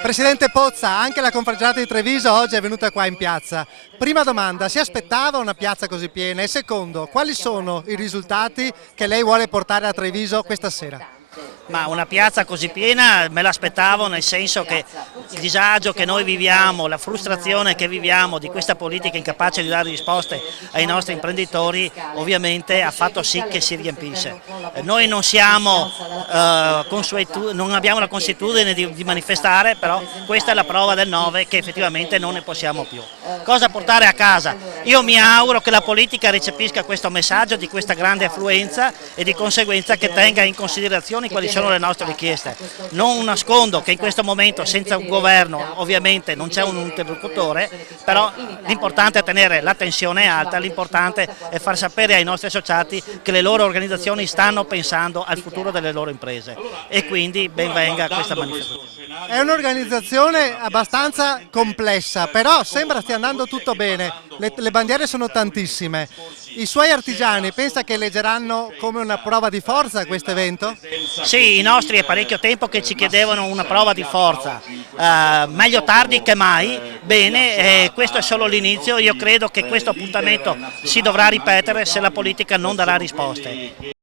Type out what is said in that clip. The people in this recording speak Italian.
Presidente Pozza, anche la Confragiata di Treviso oggi è venuta qua in piazza. Prima domanda, si aspettava una piazza così piena? E secondo, quali sono i risultati che lei vuole portare a Treviso questa sera? Ma una piazza così piena me l'aspettavo, nel senso che il disagio che noi viviamo, la frustrazione che viviamo di questa politica incapace di dare risposte ai nostri imprenditori ovviamente ha fatto sì che si riempisse. Noi non siamo non abbiamo la consuetudine di manifestare, però questa è la prova del 9 che effettivamente non ne possiamo più. Cosa portare a casa? Io mi auguro che la politica recepisca questo messaggio di questa grande affluenza e di conseguenza che tenga in considerazione quali sono le nostre richieste. Non nascondo che in questo momento senza un governo ovviamente non c'è un interlocutore, però l'importante è tenere la tensione alta, l'importante è far sapere ai nostri associati che le loro organizzazioni stanno pensando al futuro delle loro imprese e quindi ben venga questa manifestazione. È un'organizzazione abbastanza complessa, però sembra stia andando tutto bene, le bandiere sono tantissime. I suoi artigiani pensa che eleggeranno come una prova di forza questo evento? Sì, i nostri è parecchio tempo che ci chiedevano una prova di forza, meglio tardi che mai, bene, questo è solo l'inizio, io credo che questo appuntamento si dovrà ripetere se la politica non darà risposte.